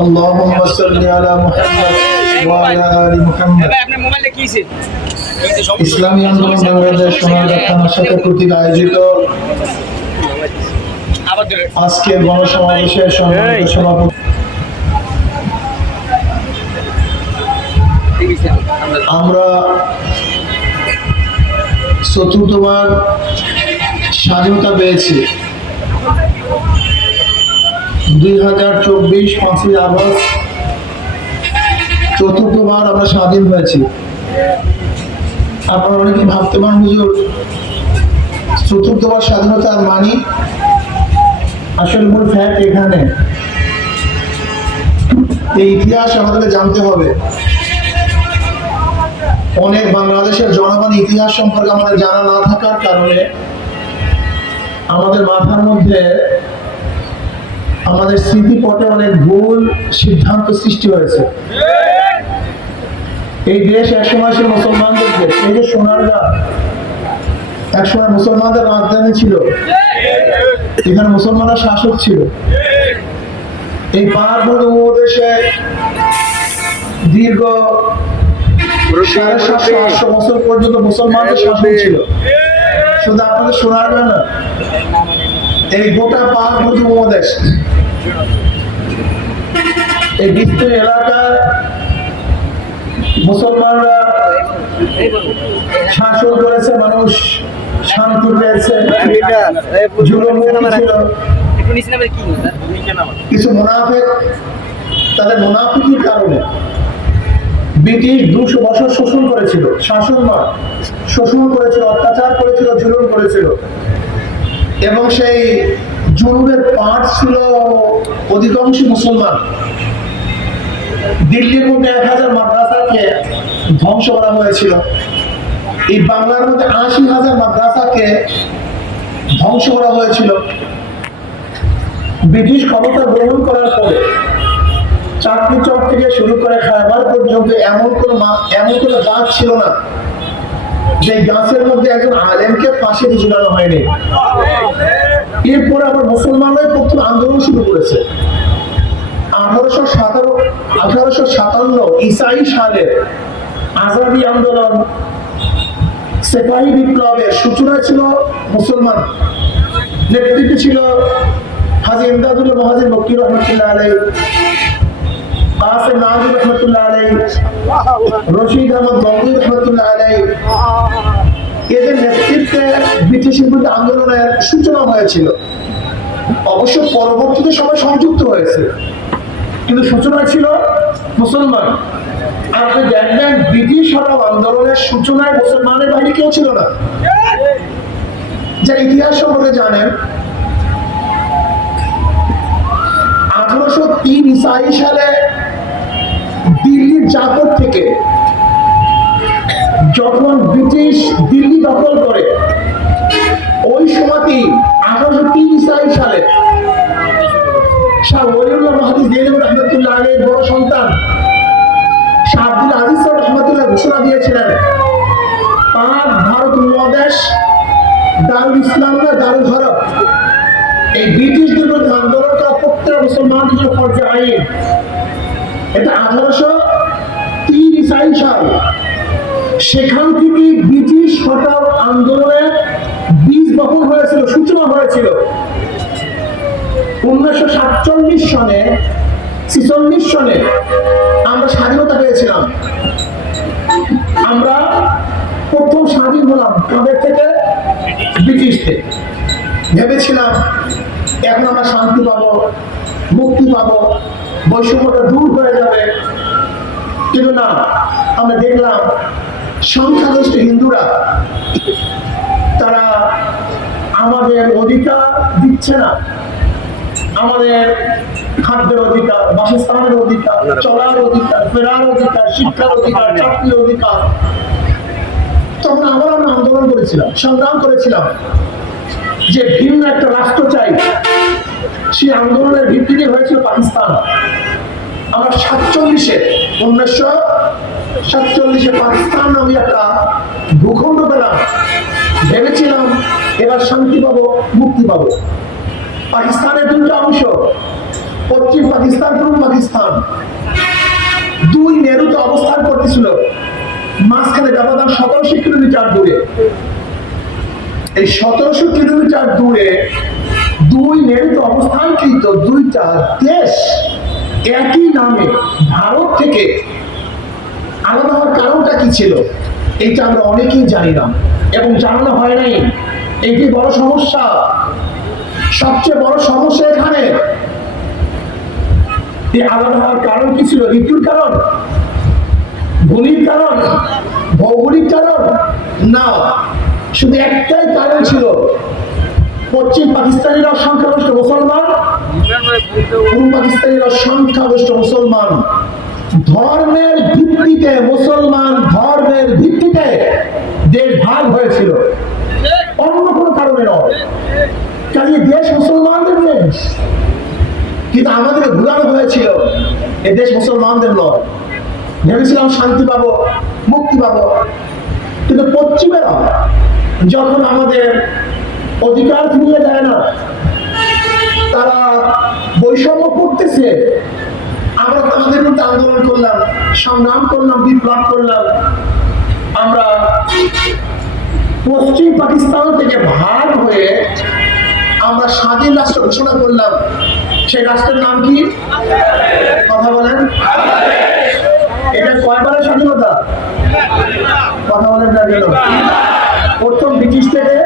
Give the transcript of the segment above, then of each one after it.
اللهم صل على محمد وعلى آل محمد। ইসলামী আন্দোলন বাংলাদেশ সোনারগাঁ থানা শাখা কর্তৃক আয়োজিত আজকের গণসমাবেশের সম্মানিত সভাপতি আমরা চতুর্থবার স্বাধীনতা পেয়েছি। 2024 5ই আগস্ট চতুর্থবার আমরা স্বাধীন হয়েছি। আপনারা অনেকে ভাবতে পারেন হুজুর চতুর্থবার স্বাধীনতার মানে আসলে মূল ফ্যাক্ট এখানে এই ইতিহাস আমাদেরকে জানতে হবে। অনেক বাংলাদেশের জনগণ ইতিহাস সম্পর্কে আমাদের জানা না থাকার কারণে আমাদের মাথার মধ্যে আমাদের স্মৃতিপটে অনেক ভুল সিদ্ধান্ত সৃষ্টি হয়েছে। এই দেশ একসময় ছিল মুসলমানদের দেশ। এই যে সোনারগাঁ একসময় মুসলমানদের রাজধানী ছিল, এখানে মুসলমানরা শাসক ছিল। এই পাহাড় উপদেশে দীর্ঘ 750-800 বছর পর্যন্ত মুসলমানদের শাসন ছিল। শুধু আপনাদের সোনারগাঁ না, এই গোটা পাহাড় উপদেশ এই বিস্তীর্ণ এলাকায় মুসলমানরা শাসন করেছে, মানুষ শান্তি পেয়েছে। কিছু মুনাফিক তাদের মুনাফিকের কারণে ব্রিটিশ 200 বছর শোষণ করেছিল, শাসন নয় শোষণ করেছিল, অত্যাচার করেছিল, জুলুম করেছিল। এবং সেই জুলুমের পাঠ ছিল অধিকাংশ মুসলমান। দিল্লির মধ্যে 1000 মাদ্রাসাকে ধ্বংস করা হয়েছিল। এই বাংলার মধ্যে 80,000 মাদ্রাসাকে ধ্বংস করা হয়েছিল। ব্রিটিশ ক্ষমতা গ্রহণ করার পরে চাকরি চক থেকে শুরু করে খাবার পর্যন্ত এমন কোন গাছ ছিল না যে গাছের মধ্যে একজন আলেমকে ফাঁসি ঝুলানো হয়নি। এরপরে আবার মুসলমানরাই প্রথম আন্দোলন শুরু করেছে। 1857 ঈসাই সালে আজাদি আন্দোলন, সিপাহী বিপ্লবের সূচনা ছিল মুসলমান। নেতৃত্বে ছিল হাজী ইমদাদুল্লাহ মুহাজির মক্কি রহমতুল্লাহ আলাইহি, কাসেম নাজির রহমতুল্লাহ আলাইহি, রশিদ আহমদ গঙ্গুই রহমতুল্লাহ আলাইহি। এদের নেতৃত্বে ব্রিটিশের বিরুদ্ধে আন্দোলনের সূচনা হয়েছিল। অবশ্য পরবর্তীতে সবাই সংযুক্ত হয়েছে, কিন্তু সূচনা ছিল মুসলমান। আপনি দেখবেন ব্রিটিশ সরব আন্দোলনের সূচনায় মুসলমানের বাইরে কেউ ছিল না। যারা ইতিহাস সম্পর্কে জানেন, 1803 ঈসাই সালে দিল্লির জাফর থেকে যখন ব্রিটিশ দিল্লি দখল করে, ওই সময়তেই 1803 ঈসাই সালে শাহ ওলিউল্লাহ মুহাদ্দিস দেওবন্দি রহমতুল্লাহ আলাইহির বড় সন্তান শাহ আব্দুল আজিজ রহমতুল্লাহ ঘোষণা দিয়েছিলেন, পাক ভারত উপমহাদেশ দারুল ইসলাম না দারুল হরব। এই ব্রিটিশদের বিরুদ্ধে আন্দোলন করা প্রত্যেক মুসলমানদের জন্য ফরজে আইন। এটা 1803 ঈসাই সাল। সেখান থেকে ব্রিটিশ হটাও আন্দোলনের বীজ বপন হয়েছিল, সূচনা হয়েছিল। 1947 সনে 46 সনে আমরা স্বাধীনতা পেয়েছিলাম। আমরা প্রথম স্বাধীন হলাম কাদের থেকে? ব্রিটিশ থেকে। ভেবেছিলাম এখন আমরা শান্তি পাবো, মুক্তি পাবো, বৈষম্যটা দূর হয়ে যাবে। কিন্তু না, আমরা দেখলাম সংখ্যাগরিষ্ঠ হিন্দুরা তারা আমাদের অধিকার দিচ্ছে না। আমাদের খাদ্যের অধিকার, বাসস্থানের অধিকার, চলার অধিকার, ফেরার অধিকার, শিক্ষার অধিকার, চাকরির অধিকার। তখন আমরা আন্দোলন করেছিলাম, সংগ্রাম করেছিলাম যে ভিন্ন একটা রাষ্ট্র চাই। সেই আন্দোলনের ভিত্তিতে হয়েছিল পাকিস্তান। আমরা 1947 পাকিস্তান নামে একটা ভূখণ্ড পেলাম। ভেবেছিলাম এবার শান্তি পাবো, মুক্তি পাবো। পাকিস্তানের দুটো অংশ, পশ্চিম পাকিস্তান, পূর্ব পাকিস্তান, দুই মেরুতে অবস্থান করতেছিল, মাঝখানে ব্যবধান 1700 কিলোমিটার দূরে। এই 1700 কিলোমিটার দূরে দুই মেরুতে অবস্থানকৃত দুইটা দেশ একই নামে ভারত থেকে আলাদা হওয়ার কারণটা কি ছিল, এইটা আমরা অনেকেই জানি না এবং জানানো হয় নাই। এইটি বড় সমস্যা। সবচেয়ে বড় সমস্যা এখানে এই আলাদা হওয়ার কারণ কি ছিল? ঋতুর কারণ, ভূমির কারণ, ভৌগোলিক কারণ না, শুধু একটাই কারণ ছিল। পশ্চিম পাকিস্তানিরা সংখ্যাগরিষ্ঠ মুসলমান, পূর্ব পাকিস্তানিরা সংখ্যাগরিষ্ঠ মুসলমান। ধর্মের ভিত্তিতে মুসলমান, ধর্মের ভিত্তিতে দেশ ভাগ হয়েছিল, অন্য কোনো কারণে নয়। কাজে দেশ মুসলমানদের দেশ, কিন্তু আমাদের ভুলানো হয়েছিল এ দেশ মুসলমানদের নয়। ভেবেছিলাম শান্তি পাবো, মুক্তি পাবো, কিন্তু পশ্চিমেরা যখন আমাদের অধিকার ফিরিয়ে দেয় না, তারা বৈষম্য করতেছে, আমরা তাদের মধ্যে আন্দোলন করলাম, সংগ্রাম করলাম, বিপ্লব করলাম। আমরা পশ্চিম পাকিস্তান থেকে ভাগ হয়ে আমরা স্বাধীন রাষ্ট্র ঘোষণা করলাম। সেই রাষ্ট্রের নাম কি? কথা বলেন। এটা কয়বারের স্বাধীনতা? কথা বলেন না কেন? প্রথম ব্রিটিশ থেকে,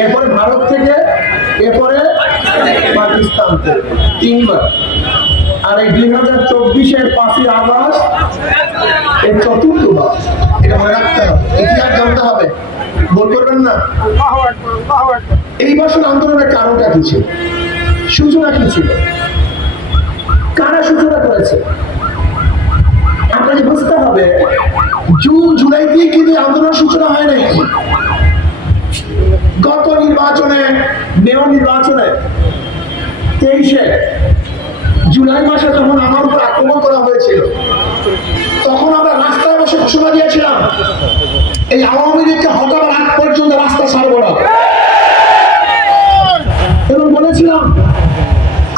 এরপরে ভারত থেকে, এরপরে পাকিস্তান থেকে, 3 বার। আর এই 2024-এর 5ই আগস্ট এর 4র্থ বার। এটা মনে রাখতে হবে, ইতিহাস জানতে হবে, ভুল করবেন না। এই বছর আন্দোলনের কারণটা কি ছিল, সূচনা কি ছিল, কারা সূচনা করেছে? আপনাকে বুঝতে হবে, জুন জুলাই দিয়ে কিন্তু আন্দোলন সূচনা হয় নাই। গত নির্বাচনে, মেয়র নির্বাচনে 23-এ জুলাই মাসে যখন আমার উপর আক্রমণ করা হয়েছিল, তখন আমরা রাস্তায় বসে ঘোষণা দিয়েছিলাম, এই আওয়ামী লীগকে হটাবার আগ পর্যন্ত রাস্তা ছাড়বো না। এবং বলেছিলাম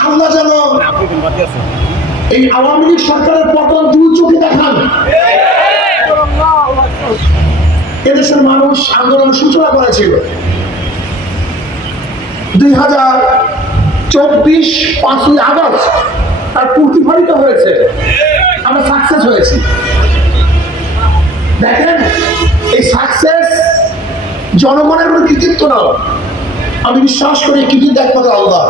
আল্লাহ যেন এই আওয়ামী লীগ সরকারের পতন দুই চোখে দেখান। এদেশের মানুষ আন্দোলন সূচনা করেছিল। 2024 5ই আগস্ট তার প্রতিফলিত হয়েছে, আমরা সাকসেস হয়েছি। দেখেন, এই সাকসেস জনগণের কোনো কৃতিত্ব না, আমি বিশ্বাস করি কৃতিত্ব একমাত্র আল্লাহ।